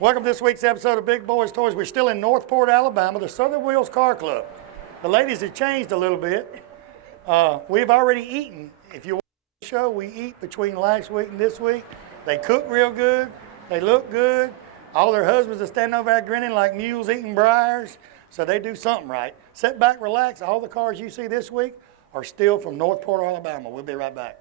Welcome to this week's episode of Big Boys Toys. We're still in Northport, Alabama, the Southern Wheels Car Club. The ladies have changed a little bit. We've already eaten. If you watch the show, we eat between last week and this week. They cook real good. They look good. All their husbands are standing over there grinning like mules eating briars. So they do something right. Sit back, relax. All the cars you see this week are still from Northport, Alabama. We'll be right back.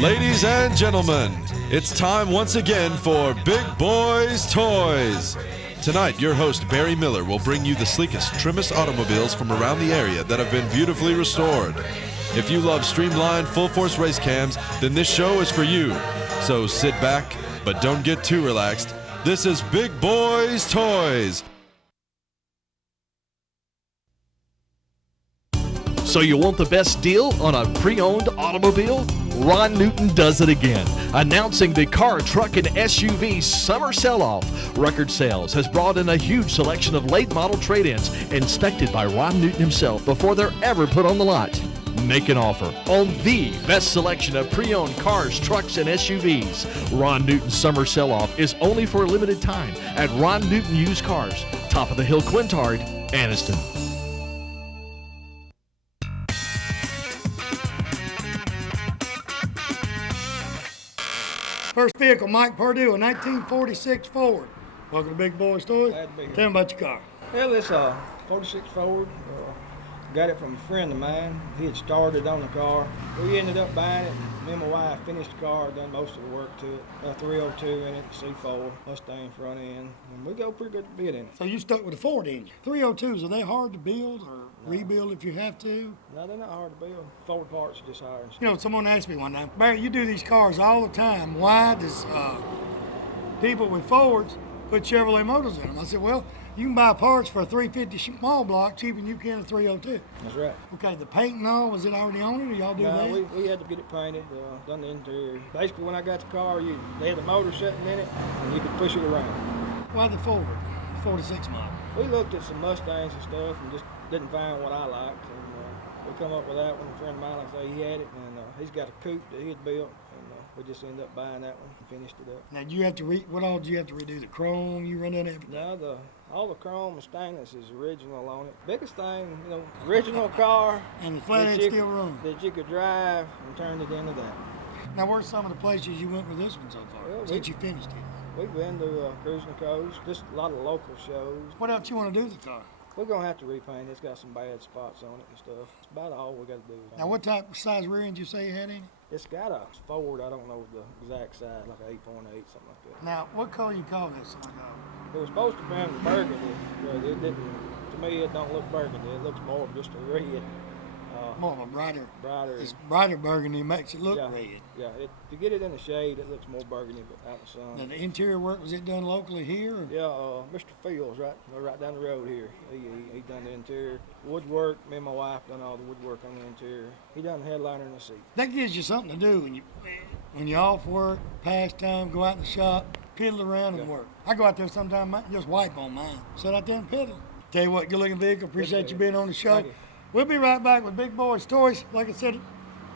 Ladies and gentlemen, it's time once again for Big Boys Toys. Tonight, your host Barry Miller will bring you the sleekest, trimmest automobiles from around the area that have been beautifully restored. If you love streamlined, full-force race cams, then this show is for you. So sit back, but don't get too relaxed. This is Big Boys Toys. So you want the best deal on a pre-owned automobile? Ron Newton does it again. Announcing the car, truck, and SUV summer sell-off. Record Sales has brought in a huge selection of late model trade-ins inspected by Ron Newton himself before they're ever put on the lot. Make an offer on the best selection of pre-owned cars, trucks, and SUVs. Ron Newton's summer sell-off is only for a limited time at Ron Newton Used Cars, top of the hill, Quintard, Anniston. First vehicle, Mike Purdue, a 1946 Ford. Welcome to Big Boys Toys. Glad to be here. Tell me about your car. Well, it's a 46 Ford. Got it from a friend of mine. He had started on the car. We ended up buying it. Me and my wife finished the car, done most of the work to it. A 302 in it, C4, Mustang front end. And we go pretty good bit in it. So you stuck with a Ford engine. 302s, are they hard to build or rebuild if you have to? No, they're not hard to build. Ford parts are just hard. You know, someone asked me one time, Barry, you do these cars all the time. Why does people with Fords put Chevrolet motors in them? I said, well, you can buy parts for a 350 small block cheaper than you can a 302. That's right. Okay, the paint and all, was it already on it or y'all do that? No, we had to get it painted, done the interior. Basically, when I got the car, they had the motor sitting in it, and you could push it around. Why the Ford? 46 model. We looked at some Mustangs and stuff and just didn't find what I liked. And we come up with that one. A friend of mine, like I say, he had it, and he's got a coupe that he had built. We just ended up buying that one and finished it up. Now, you have to what all did you have to redo? The chrome, you run in everything? No, all the chrome and stainless is original on it. Biggest thing, original car. And the flathead still runs. That you could drive and turn it into that. Now, where's some of the places you went with this one so far, Well, since you finished it? We've been to Cruising the Coast, just a lot of local shows. What else you want to do with the car? We're going to have to repaint it. It's got some bad spots on it and stuff. It's about all we got to do. Now, what type of size rear end you say you had in it? It's got a Ford, I don't know the exact size, like an 8.8, something like that. Now, what color you call this? It was supposed to be in burgundy, but it didn't. To me, it don't look burgundy. It looks more of just a red. More of a brighter. It's brighter burgundy, makes it look red. Yeah, to get it in the shade, it looks more burgundy, but out in the sun. Now, the interior work, was it done locally here? Or? Yeah, Mr. Fields, right down the road here. He done the interior. Woodwork, me and my wife done all the woodwork on the interior. He done the headliner and the seat. That gives you something to do when you're off work, pastime, go out in the shop, piddle around and work. I go out there sometime, just wipe on mine. Sit out there and piddle. Tell you what, good looking vehicle. Appreciate you being on the show. We'll be right back with Big Boys Toys. Like I said,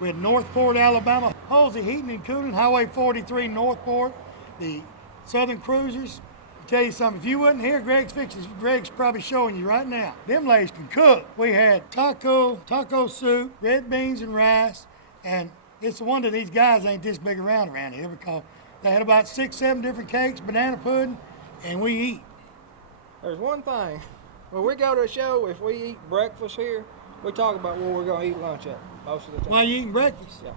we're in Northport, Alabama. Halsey Heating and Cooling, Highway 43, Northport. The Southern Cruisers. I'll tell you something, if you wasn't here, Greg's probably showing you right now. Them ladies can cook. We had taco soup, red beans and rice, and it's a wonder these guys ain't this big around here because they had about 6, 7 different cakes, banana pudding, and we eat. There's one thing. When we go to a show, if we eat breakfast here, we talk about where we're going to eat lunch at most of the time. Why you eating breakfast? Yeah.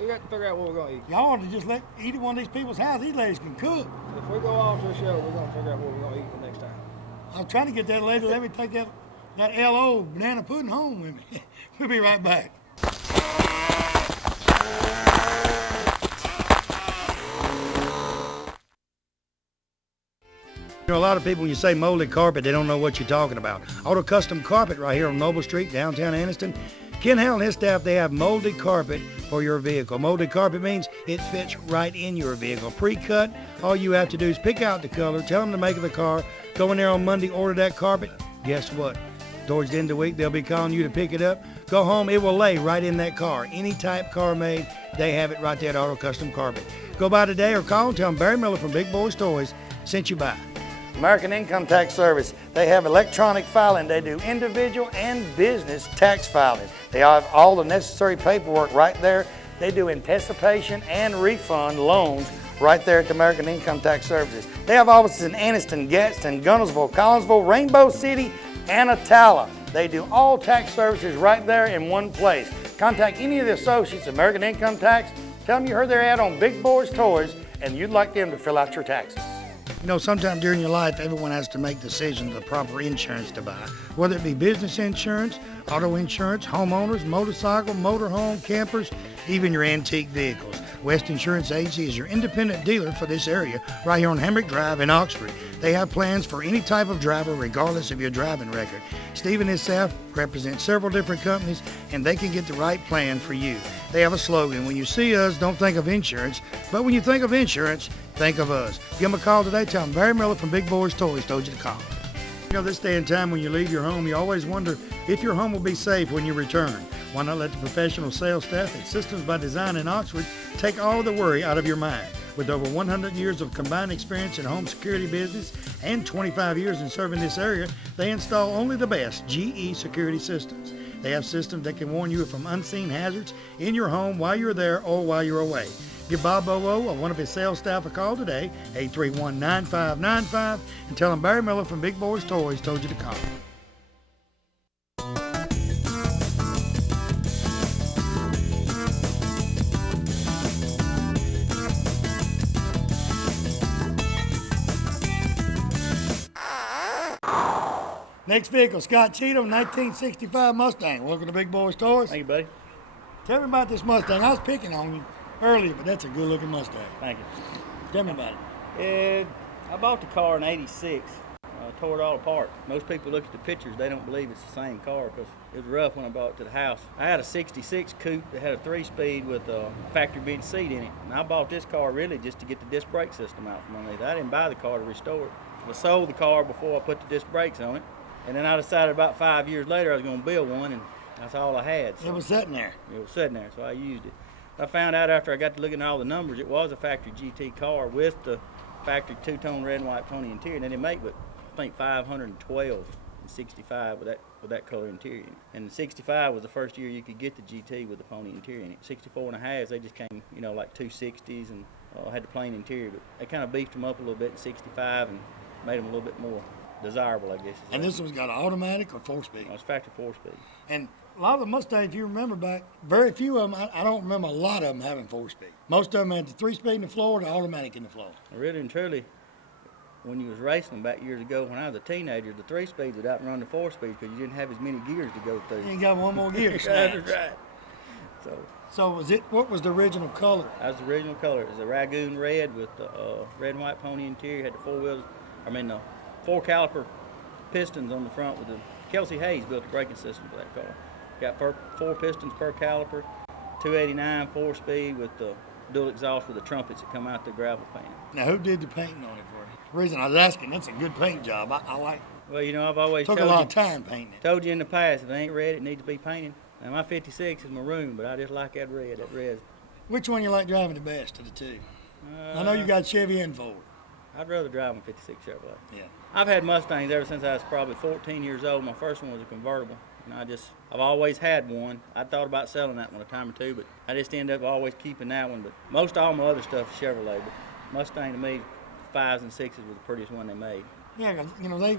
We got to figure out what we're going to eat. Y'all ought to just eat at one of these people's houses. These ladies can cook. If we go off to a show, we're going to figure out what we're going to eat the next time. I'm trying to get that lady to let me take that LO banana pudding home with me. We'll be right back. You know, a lot of people, when you say molded carpet, they don't know what you're talking about. Auto Custom Carpet right here on Noble Street, downtown Anniston. Ken Howell and his staff, they have molded carpet for your vehicle. Molded carpet means it fits right in your vehicle. Pre-cut, all you have to do is pick out the color, tell them the make of the car, go in there on Monday, order that carpet. Guess what? Towards the end of the week, they'll be calling you to pick it up. Go home, it will lay right in that car. Any type car made, they have it right there at Auto Custom Carpet. Go by today or call and tell them Barry Miller from Big Boyz Toys sent you by. American Income Tax Service. They have electronic filing. They do individual and business tax filing. They have all the necessary paperwork right there. They do anticipation and refund loans right there at the American Income Tax Services. They have offices in Anniston, Gadsden, Gunnersville, Collinsville, Rainbow City, and Attala. They do all tax services right there in one place. Contact any of the associates of American Income Tax. Tell them you heard their ad on Big Boyz Toys and you'd like them to fill out your taxes. You know, sometime during your life, everyone has to make decisions of the proper insurance to buy, whether it be business insurance, auto insurance, homeowners, motorcycle, motorhome, campers, even your antique vehicles. West Insurance Agency is your independent dealer for this area right here on Hamrick Drive in Oxford. They have plans for any type of driver regardless of your driving record. Steve and his staff represent several different companies and they can get the right plan for you. They have a slogan, when you see us, don't think of insurance, but when you think of insurance, think of us. Give them a call today, tell them Barry Miller from Big Boyz Toys told you to call. You know, this day and time when you leave your home, you always wonder if your home will be safe when you return. Why not let the professional sales staff at Systems by Design in Oxford take all the worry out of your mind? With over 100 years of combined experience in home security business and 25 years in serving this area, they install only the best GE security systems. They have systems that can warn you from unseen hazards in your home while you're there or while you're away. Give Bob Bowo or one of his sales staff a call today, 831-9595, and tell him Barry Miller from Big Boyz Toys told you to call. Next vehicle, Scott Cheatham, 1965 Mustang. Welcome to Big Boyz Toys. Thank you, buddy. Tell me about this Mustang. I was picking on you earlier, but that's a good-looking Mustang. Thank you. Tell me about it. I bought the car in '86. Tore it all apart. Most people look at the pictures, they don't believe it's the same car because it was rough when I brought it to the house. I had a '66 coupe that had a 3-speed with a factory-built seat in it. And I bought this car really just to get the disc brake system out from underneath. I didn't buy the car to restore it. I sold the car before I put the disc brakes on it. And then I decided about 5 years later I was going to build one, and that's all I had. So it was sitting there. It was sitting there, so I used it. I found out after I got to looking at all the numbers, it was a factory GT car with the factory two-tone red and white pony interior. And they didn't make but I think 512 in '65 with that color interior. And 65 was the first year you could get the GT with the pony interior in it. 64 and a half, they just came, you know, like 260s and had the plain interior. But they kind of beefed them up a little bit in 65 and made them a little bit more desirable, I guess. And this one's got an automatic or 4-speed? No, it's factory 4-speed. And a lot of the Mustangs, if you remember back, very few of them, I don't remember a lot of them having 4-speed. Most of them had the 3-speed in the floor, the automatic in the floor. Really and truly, when you was racing them back years ago when I was a teenager, the 3-speeds would outrun the 4-speeds because you didn't have as many gears to go through. You ain't got one more gear to That's snatch. right. So was it? What was the original color? That was the original color. It was a ragoon red with the red and white pony interior. Had the 4-caliper pistons on the front with the Kelsey Hayes built the braking system for that car. Got 4 pistons per caliper, 289 4-speed with the dual exhaust with the trumpets that come out the gravel paint. Now, who did the painting on it for you? The reason I was asking, that's a good paint job. I like it. Well, you know, I've always Took a lot of time painting it. Told you in the past, if it ain't red, it needs to be painted. Now, my 56 is maroon, but I just like that red. That red. Which one you like driving the best of the two? I know you got Chevy and Ford. I'd rather drive a 56 Chevrolet. Yeah. I've had Mustangs ever since I was probably 14 years old. My first one was a convertible. And I've always had one. I thought about selling that one a time or two, but I just ended up always keeping that one. But most all my other stuff is Chevrolet. But Mustang to me, 5s and 6s was the prettiest one they made. Yeah, 'cause, you know,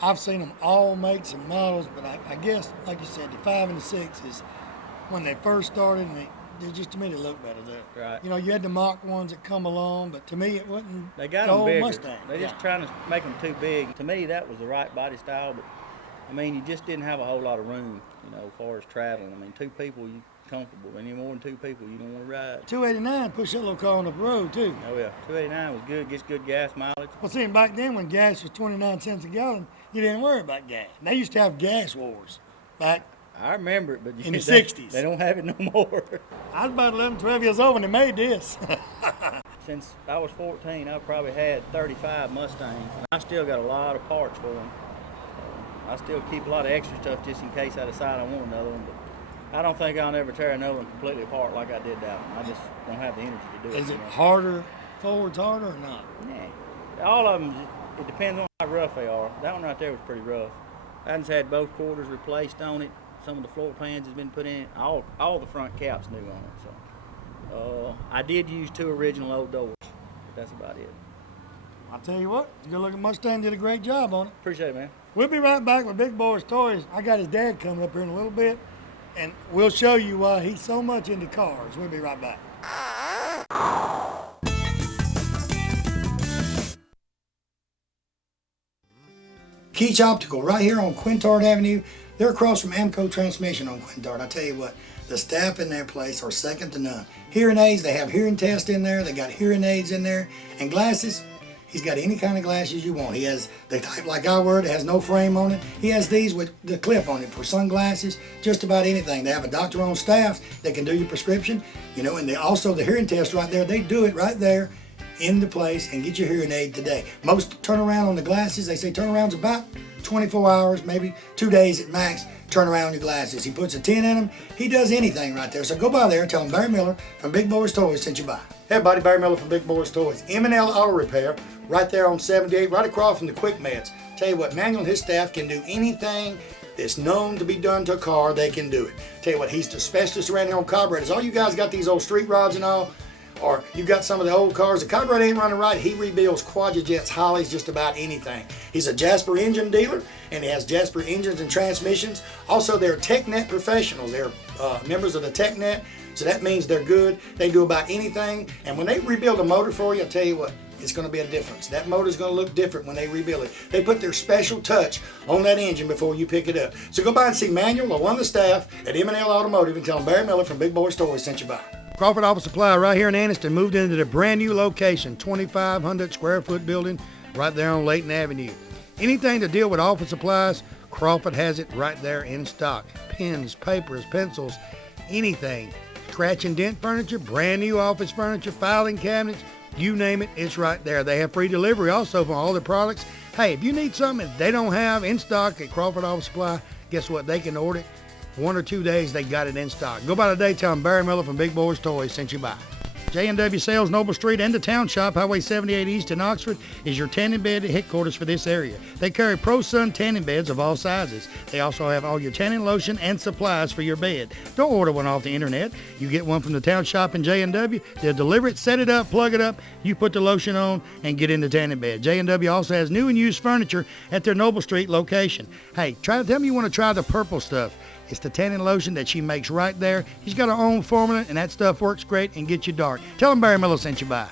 I've seen them all makes and models, but I guess, like you said, the 5 and the 6 is when they first started, and they just, to me, they look better there. Right. You know, you had the Mach ones that come along, but to me, it wasn't They got the them old bigger. Mustang. They're just trying to make them too big. To me, that was the right body style, but I mean, you just didn't have a whole lot of room, you know, as far as traveling. I mean, 2 people, you comfortable. Any more than 2 people, you don't want to ride. 289 push that little car on up the road too. Oh yeah, 289 was good. Gets good gas mileage. Well, see, back then when gas was 29 cents a gallon, you didn't worry about gas. They used to have gas wars back I remember it, but in the 60s. They don't have it no more. I was about 11, 12 years old when they made this. Since I was 14, I probably had 35 Mustangs. And I still got a lot of parts for them. I still keep a lot of extra stuff just in case I decide I want another one. But I don't think I'll never tear another one completely apart like I did that one. I just don't have the energy to do it. Is it harder, forwards harder or not? Nah. All of them, it depends on how rough they are. That one right there was pretty rough. I just had both quarters replaced on it. Some of the floor pans has been put in. All the front caps new on it. So I did use 2 original old doors. That's about it. I'll tell you what, the good-looking Mustang did a great job on it. Appreciate it, man. We'll be right back with Big Boyz Toys. I got his dad coming up here in a little bit, and we'll show you why he's so much into cars. We'll be right back. Keach Optical, right here on Quintard Avenue. They're across from Amco Transmission on Quintard. I tell you what, the staff in their place are second to none. Hearing aids, they have hearing tests in there. They got hearing aids in there. And glasses, he's got any kind of glasses you want. He has the type like I wear, it has no frame on it. He has these with the clip on it for sunglasses, just about anything. They have a doctor on staff that can do your prescription, you know, and they also the hearing test right there, they do it right there in the place and get your hearing aid today. Most turnaround on the glasses, they say turnaround's about 24 hours, maybe 2 days at max, turn around your glasses. He puts a 10 in them. He does anything right there. So go by there and tell him Barry Miller from Big Boyz Toys sent you by. Hey everybody, Barry Miller from Big Boyz Toys. M&L Auto Repair, right there on 78, right across from the Quick Meds. Tell you what, Manuel and his staff can do anything that's known to be done to a car, they can do it. Tell you what, he's the specialist around here on carburetors. All you guys got these old street rods and all, or you got some of the old cars, the carburetor ain't running right, he rebuilds Quadrojets, Hollies, just about anything. He's a Jasper engine dealer, and he has Jasper engines and transmissions. Also, they're TechNet professionals. They're members of the TechNet, so that means they're good. They do about anything, and when they rebuild a motor for you, I tell you what, it's going to be a difference. That motor's going to look different when they rebuild it. They put their special touch on that engine before you pick it up. So go by and see Manuel or one of the staff at M&L Automotive and tell them Barry Miller from Big Boyz Toys sent you by. Crawford Office Supply right here in Anniston moved into the brand new location, 2,500 square foot building right there on Layton Avenue. Anything to deal with office supplies, Crawford has it right there in stock. Pens, papers, pencils, anything. Scratch and dent furniture, brand new office furniture, filing cabinets, you name it, it's right there. They have free delivery also for all their products. Hey, if you need something that they don't have in stock at Crawford Office Supply, guess what? They can order it. 1 or 2 days, they got it in stock. Go by today, tell them Barry Miller from Big Boyz Toys sent you by. J&W Sales, Noble Street, and the Town Shop, Highway 78 East in Oxford, is your tanning bed headquarters for this area. They carry Pro Sun tanning beds of all sizes. They also have all your tanning lotion and supplies for your bed. Don't order one off the internet. You get one from the Town Shop in J&W. They'll deliver it, set it up, plug it up. You put the lotion on and get in the tanning bed. J&W also has new and used furniture at their Noble Street location. Hey, tell them you want to try the purple stuff. It's the tanning lotion that she makes right there. She's got her own formula, and that stuff works great and gets you dark. Tell them Barry Miller sent you by.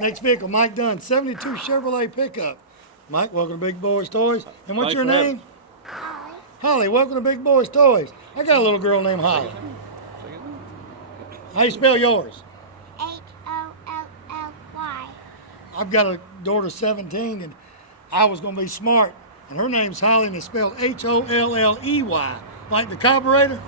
Next vehicle, Mike Dunn, 72 Chevrolet pickup. Mike, welcome to Big Boyz Toys. And what's your name? Holly. Holly, welcome to Big Boyz Toys. I got a little girl named Holly. How you spell yours? Hollly. I've got a daughter 17, and I was going to be smart. And her name's Holly, and it's spelled Holley, like the carburetor.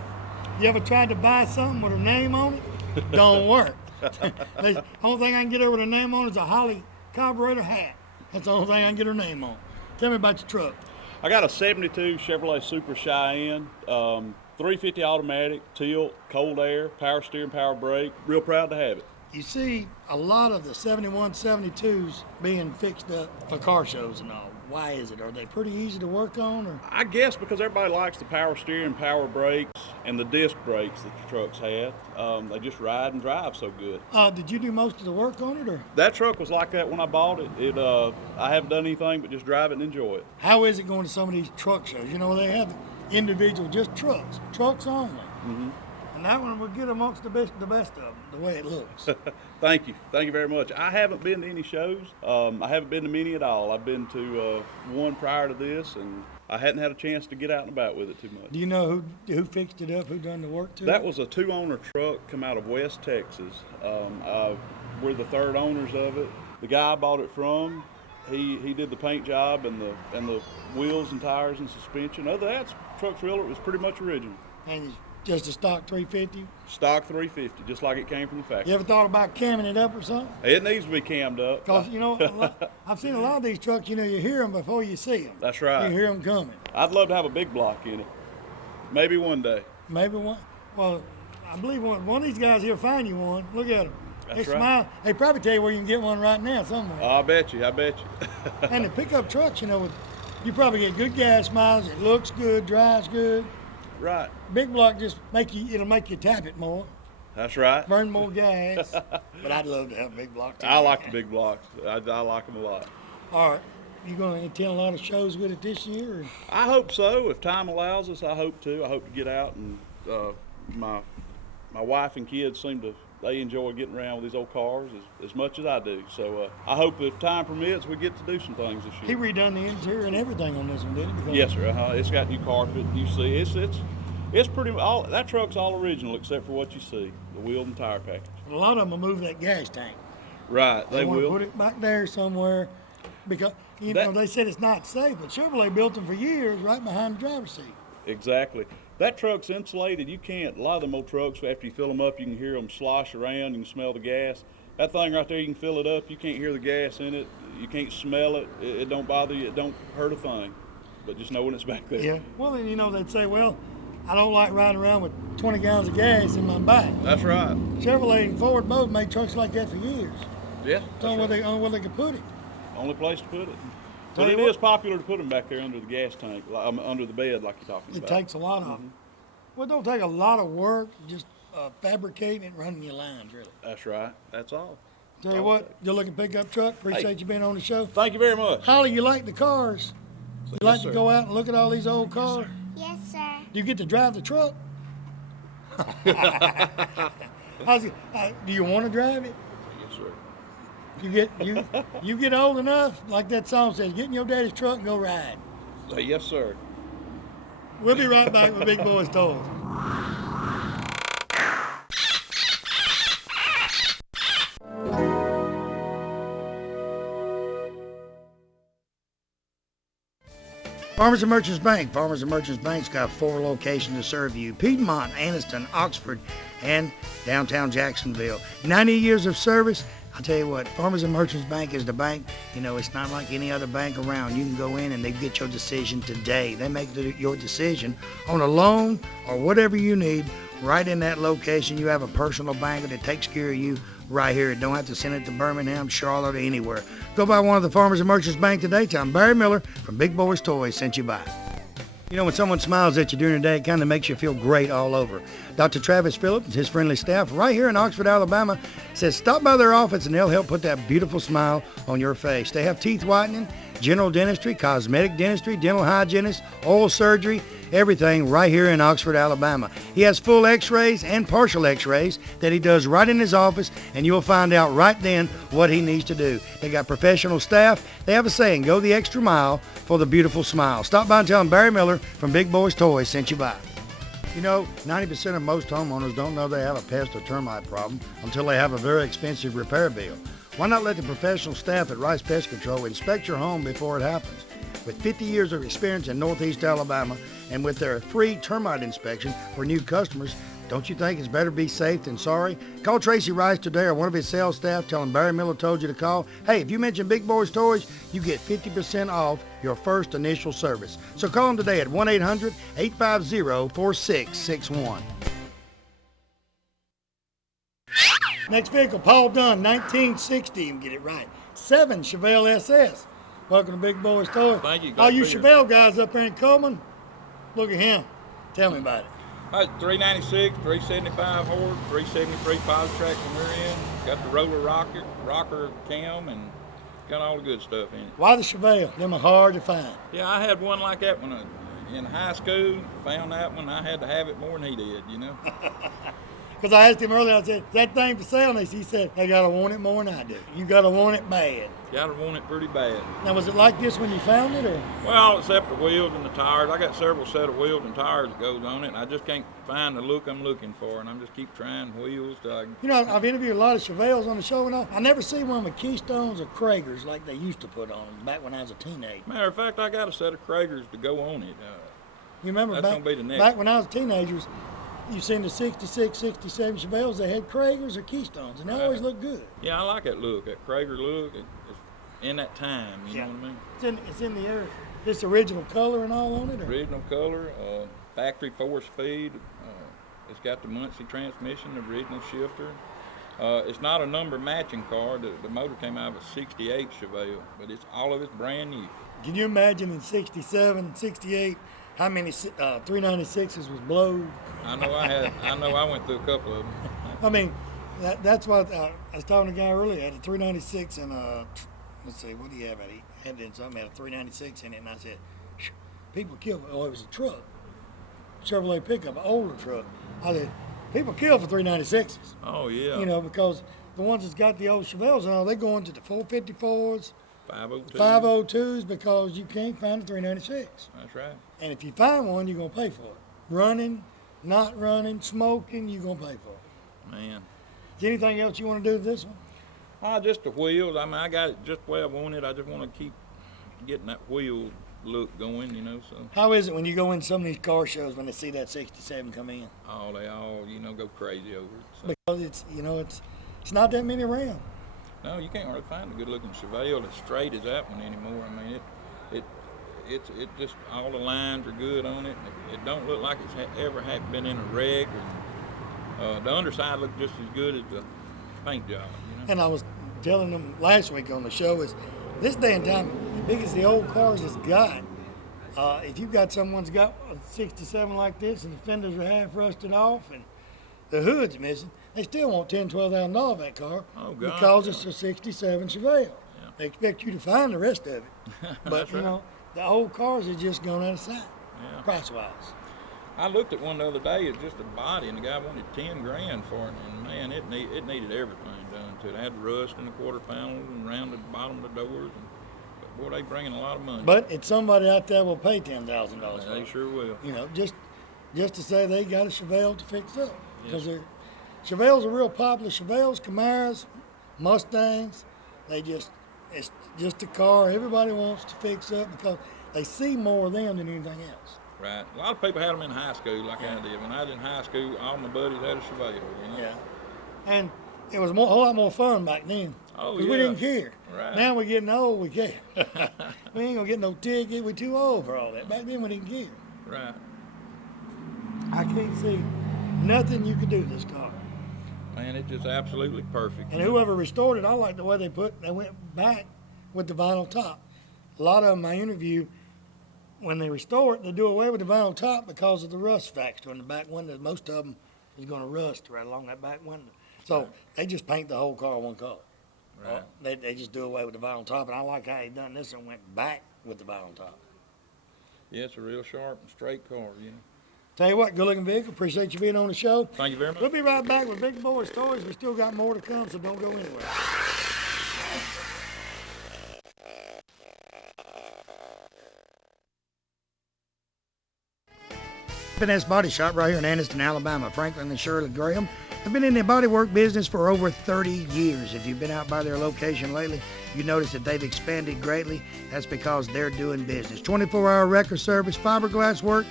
You ever tried to buy something with her name on it? Don't work. The only thing I can get her with her name on is a Holly carburetor hat. That's the only thing I can get her name on. Tell me about your truck. I got a 72 Chevrolet Super Cheyenne, 350 automatic, tilt, cold air, power steering, power brake. Real proud to have it. You see a lot of the 71, 72s being fixed up for car shows and all. Why is it? Are they pretty easy to work on? Or? I guess because everybody likes the power steering, power brakes, and the disc brakes that the trucks had. They just ride and drive so good. Did you do most of the work on it? Or? That truck was like that when I bought it. I haven't done anything but just drive it and enjoy it. How is it going to some of these truck shows? You know, they have individual, just trucks only. Mm-hmm. And that one would get amongst the best of them, the way it looks. Thank you very much. I haven't been to any shows. I haven't been to many at all. I've been to one prior to this, and I hadn't had a chance to get out and about with it too much. Do you know who fixed it up, who done the work to it? That was a 2-owner truck come out of West Texas. We're the 3rd owners of it. The guy I bought it from, he did the paint job and the wheels and tires and suspension. Other than that, truck's real. It was pretty much original. And it's just a stock 350? Stock 350, just like it came from the factory. You ever thought about camming it up or something? It needs to be cammed up. Because, you know, I've seen a lot of these trucks, you know, you hear them before you see them. That's right. You hear them coming. I'd love to have a big block in it. Maybe one day. Maybe one. Well, I believe one of these guys here will find you one. Look at them. That's they right. smile. They probably tell you where you can get one right now somewhere. I bet you. And the pickup trucks, you know, you probably get good gas mileage. It looks good, drives good. Right. Big block just it'll make you tap it more, That's right. burn more gas. But I'd love to have a big block too. I like the big blocks. I like them a lot. All right. You going to attend a lot of shows with it this year? Or? I hope so. If time allows us, I hope to. I hope to get out, and my wife and kids they enjoy getting around with these old cars as much as I do. So I hope if time permits, we get to do some things this He year. redone the interior and everything on this one, didn't he? Yes, sir. It's got new carpet. You see, it's pretty all. That truck's all original except for what you see, the wheel and tire package. A lot of them will move that gas tank. Right, they want to will. put it back there somewhere because, you know, they said it's not safe, but Chevrolet built them for years right behind the driver's seat. Exactly. That truck's insulated. You can't, a lot of them old trucks, after you fill them up, you can hear them slosh around. You can smell the gas. That thing right there, you can fill it up. You can't hear the gas in it. You can't smell it. It don't bother you. It don't hurt a thing. But just know when it's back there. Yeah. Well, then, you know, they'd say, well, I don't like riding around with 20 gallons of gas in my back. That's right. Chevrolet and Ford both made trucks like that for years. Yeah. It's only where they could put it. Only place to put it. Tell But you it what. is popular to put them back there under the gas tank, under the bed like you're talking It about. takes a lot of them. Well, it don't take a lot of work, just fabricating and running your lines, really. That's right. That's all. Tell you what, you're looking pickup truck. Appreciate you being on the show. Thank you very much. Holly, you like the cars? You like to sir. go out and look at all these old cars? Yes, sir. Do you get to drive the truck? Do you want to drive it? Yes, sir. You get old enough, like that song says, get in your daddy's truck and go ride. Yes, sir. We'll be right back with Big Boyz Toyz. Farmers and Merchants Bank. Farmers and Merchants Bank's got 4 locations to serve you: Piedmont, Anniston, Oxford, and downtown Jacksonville. 90 years of service. I'll tell you what, Farmers and Merchants Bank is the bank. You know, it's not like any other bank around. You can go in and they get your decision today. They make your decision on a loan or whatever you need right in that location. You have a personal banker that takes care of you right here. You don't have to send it to Birmingham, Charlotte, or anywhere. Go by one of the Farmers and Merchants Bank today. Tell them Barry Miller from Big Boyz Toyz sent you by. You know, when someone smiles at you during the day, it kind of makes you feel great all over. Dr. Travis Phillips and his friendly staff right here in Oxford, Alabama, says stop by their office and they'll help put that beautiful smile on your face. They have teeth whitening, general dentistry, cosmetic dentistry, dental hygienist, oral surgery, everything right here in Oxford, Alabama. He has full x-rays and partial x-rays that he does right in his office, and you'll find out right then what he needs to do. They got professional staff. They have a saying, go the extra mile for the beautiful smile. Stop by and tell him Barry Miller from Big Boyz Toyz sent you by. You know, 90% of most homeowners don't know they have a pest or termite problem until they have a very expensive repair bill. Why not let the professional staff at Rice Pest Control inspect your home before it happens? With 50 years of experience in Northeast Alabama and with their free termite inspection for new customers, don't you think it's better be safe than sorry? Call Tracy Rice today or one of his sales staff. Tell him Barry Miller told you to call. Hey, if you mention Big Boyz Toyz, you get 50% off your first initial service. So call them today at 1-800-850-4661. Next vehicle, Paul Dunn, 1960, and get it right. 7 Chevelle SS. Welcome to Big Boyz Toyz. Thank you. All Glad you to be here. Chevelle guys up there in Coleman, look at him. Tell me about it. 396, 375 horse, 373 positive traction rear end. Got the roller rocker cam, and got all the good stuff in it. Why the Chevelle? Them are hard to find. Yeah, I had one like that when in high school. Found that one. I had to have it more than he did, you know. Because I asked him earlier, I said, is that thing for sale? And he said, they got to want it more than I do. You got to want it bad. Got to want it pretty bad. Now, was it like this when you found it? Or? Well, except the wheels and the tires. I got several set of wheels and tires that goes on it, and I just can't find the look I'm looking for, and I'm just keep trying wheels. You know, I've interviewed a lot of Chevelles on the show and all. I never see one with Keystones or Kragers like they used to put on them back when I was a teenager. Matter of fact, I got a set of Kragers to go on it. You remember That's gonna be the next back when I was teenagers, you seen the 66, 67 Chevelles, they had Kragers or Keystones, and they always looked good. Yeah, I like that look, that Krager look. It's in that time, you know what I mean? It's in the air. This original color and all on it? Or? Original color, factory 4-speed. It's got the Muncie transmission, the original shifter. It's not a number matching car. The motor came out of a 68 Chevelle, but all of it's brand new. Can you imagine in 67, 68, how many 396s was blowed? I know I went through a couple of them. I mean, that's what I was talking to a guy earlier. I had a 396 and let's see, what do you have? He had something had a 396 in it, and I said, people kill. Oh, it was a truck, Chevrolet pickup, an older truck. I said, people kill for 396s. Oh yeah. You know, because the ones that's got the old Chevelles and all, they go into the 454s, 502. 502s, because you can't find a 396. That's right. And if you find one, you're gonna pay for it. Running, not running, smoking, you're gonna pay for it. Man. Is there anything else you want to do to this one? Just the wheels. I mean, I got it just the way I want it. I just want to keep getting that wheel look going, you know. So. How is it when you go in some of these car shows when they see that 67 come in? Oh, they all, go crazy over it. So. Because it's not that many around. No, you can't hardly find a good-looking Chevelle as straight as that one anymore. I mean, it just all the lines are good on it. It don't look like it's ever been in a wreck. The underside looks just as good as the paint job. You know? And I was telling them last week on the show is this day and time, as big as the old cars has got, if you've got someone's got a 67 like this and the fenders are half rusted off and the hood's missing, they still want $10,000, $12,000 for that car. Oh, God, because it's a 67 Chevelle. Yeah. They expect you to find the rest of it. But, right. The old cars are just going out of sight, Yeah. price-wise. I looked at one the other day. It's just a body, and the guy wanted $10,000 for it. And man, it needed everything done to it. It had rust in the quarter panels and around the bottom of the doors. But boy, they bringing a lot of money. But it's somebody out there will pay $10,000 for They it. sure will. Just to say they got a Chevelle to fix up. Because Chevelles are real popular. Chevelles, Camaros, Mustangs, it's just a car everybody wants to fix up because they see more of them than anything else. Right. A lot of people had them in high school like I did. When I was in high school, all my buddies had a Chevelle, Yeah. And it was a whole lot more fun back then. Oh, Because yeah. we didn't care. Right. Now we're getting old, we care. We ain't gonna get no ticket, we're too old for all that. Back then we didn't care. Right. I can't see nothing you could do to this car. Man, it's just absolutely perfect. And whoever restored it, I like the way they went back with the vinyl top. A lot of them I interview, when they restore it, they do away with the vinyl top because of the rust factor in the back window. Most of them is going to rust right along that back window. So they just paint the whole car one color. Right. They just do away with the vinyl top, and I like how he done this and went back with the vinyl top. Yeah, it's a real sharp and straight car, Tell you what, good looking vehicle. Appreciate you being on the show. Thank you very much. We'll be right back with Big Boyz Toyz. We still got more to come, so don't go anywhere. Finesse Body Shop right here in Anniston, Alabama. Franklin and Shirley Graham have been in the bodywork business for over 30 years. If you've been out by their location lately, you notice that they've expanded greatly. That's because they're doing business. 24-hour record service, fiberglass work.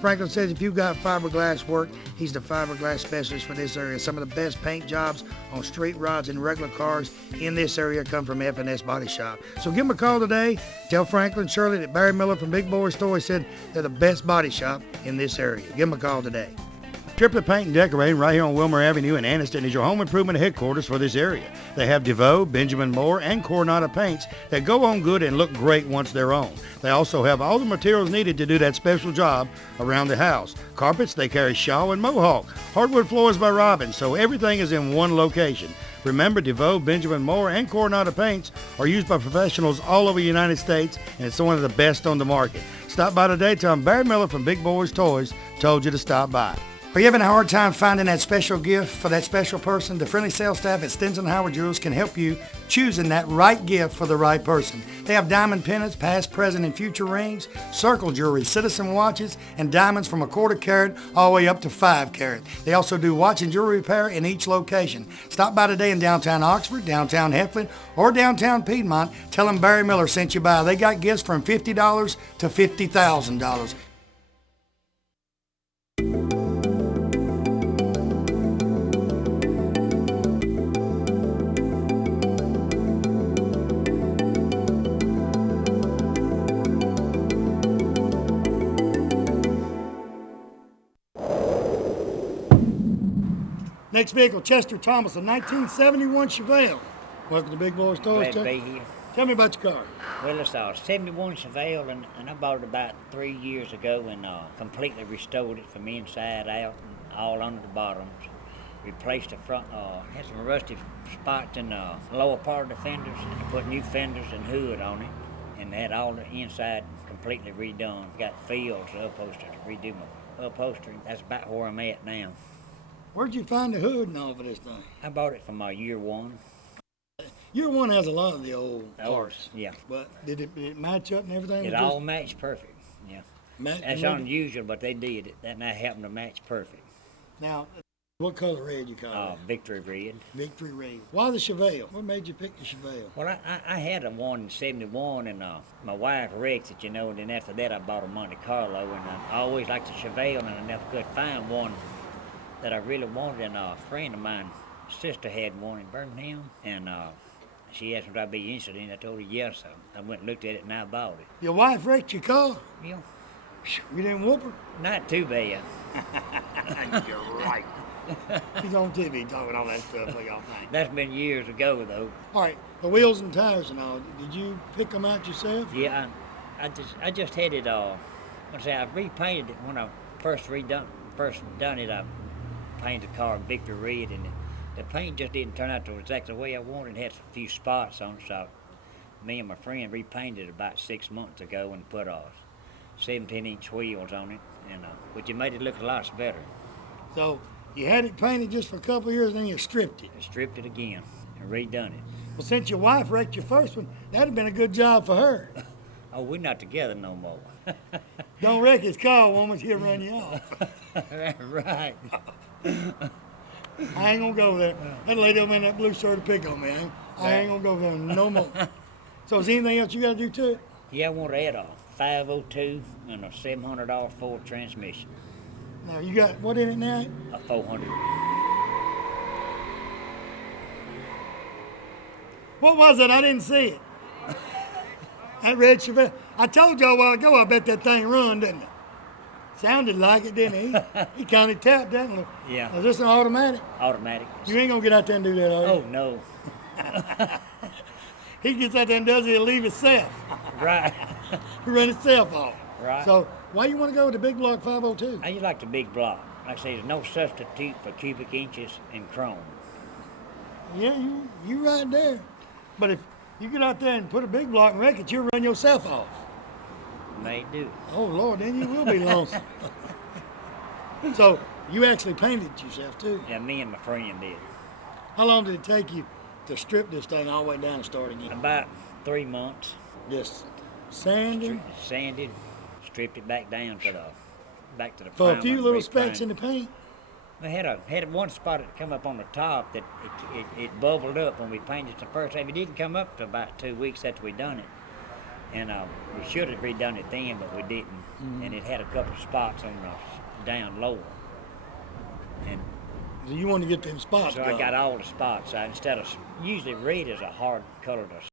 Franklin says if you've got fiberglass work, he's the fiberglass specialist for this area. Some of the best paint jobs on street rods and regular cars in this area come from F&S Body Shop. So give them a call today. Tell Franklin Shirley that Barry Miller from Big Boyz Toyz said they're the best body shop in this area. Give them a call today. Strip the Paint and Decorating right here on Wilmer Avenue in Anniston is your home improvement headquarters for this area. They have DeVoe, Benjamin Moore, and Coronado paints that go on good and look great once they're on. They also have all the materials needed to do that special job around the house. Carpets, they carry Shaw and Mohawk. Hardwood floors by Robbins, so everything is in one location. Remember, DeVoe, Benjamin Moore, and Coronado paints are used by professionals all over the United States, and it's one of the best on the market. Stop by today. Tell them Barry Miller from Big Boyz Toys told you to stop by. Are you having a hard time finding that special gift for that special person? The friendly sales staff at Stinson Howard Jewelers can help you choosing that right gift for the right person. They have diamond pendants, past, present, and future rings, circle jewelry, citizen watches, and diamonds from 1/4 carat all the way up to 5 carat. They also do watch and jewelry repair in each location. Stop by today in downtown Oxford, downtown Heflin, or downtown Piedmont. Tell them Barry Miller sent you by. They got gifts from $50 to $50,000. Next vehicle, Chester Thomas, a 1971 Chevelle. Welcome to Big Boyz Toys. Glad to be here. Tell me about your car. Well, it's a 71 Chevelle, and I bought it about 3 years ago and completely restored it from inside out and all under the bottoms. Replaced the front, had some rusty spots in the lower part of the fenders, and put new fenders and hood on it, and had all the inside completely redone. Got fields upholstered to redo my upholstery. That's about where I'm at now. Where'd you find the hood and all for this thing? I bought it from year one. Year one has a lot of the old parts. Yeah. But did it match up and everything? It all matched perfect, yeah. That's unusual, but they did it. That happened to match perfect. Now, what color red you call it? Victory red. Victory red. Why the Chevelle? What made you pick the Chevelle? Well, I had a one in 71, and my wife wrecked it, and then after that I bought a Monte Carlo, and I always liked the Chevelle, and I never could find one that I really wanted, and a friend of mine, sister had one in Birmingham, and she asked me if I'd be interested in it. I told her yes. I went and looked at it, and I bought it. Your wife wrecked your car? Yeah. You didn't whoop her? Not too bad. You're right. She's on TV talking all that stuff like y'all think. That's been years ago, though. All right, the wheels and tires and all, did you pick them out yourself? Yeah, I just had it, I repainted it when I first done it. I painted the car Victory red, and the paint just didn't turn out to exactly the way I wanted. It had a few spots on it, so me and my friend repainted it about 6 months ago and put 17-inch wheels on it, and which it made it look a lot better. So you had it painted just for a couple of years, and then you stripped it? I stripped it again and redone it. Well, since your wife wrecked your first one, that'd have been a good job for her. Oh, we're not together no more. Don't wreck his car, woman, she'll run you off. Right. I ain't gonna go there. That lady over in that blue shirt will pick on me. I ain't gonna go there no more. So is there anything else you gotta do to it? Yeah, I want to add a 502 and a $700 Ford transmission. Now you got what in it now? A 400. What was it? I didn't see it. That red Chevelle. I told y'all a while ago I bet that thing run, didn't it? Sounded like it, didn't he? He kind of tapped, didn't he? Yeah. Is this an automatic? Automatic. You ain't gonna get out there and do that, are you? Oh, no. He gets out there and does it, he'll leave himself. Right. He run himself off. Right. So why you want to go with the big block 502? I just like the big block. Like I say, there's no substitute for cubic inches and chrome. Yeah, you right there. But if you get out there and put a big block and wreck it, you'll run yourself off. May do. Oh, Lord, then you will be lonesome. So you actually painted it yourself, too? Yeah, me and my friend did. How long did it take you to strip this thing all the way down and start again? About 3 months. Just sanding? Sanded, stripped it back down to the For a primer, few little reprimed. specks in the paint? I had one spot that come up on the top that it bubbled up when we painted it the first time. It didn't come up to about 2 weeks after we done it. And we should have redone it then, but we didn't. Mm-hmm. And it had a couple of spots on the down lower. And so you want to get them spots so gone. I got all the spots. Instead of, usually red is a hard color to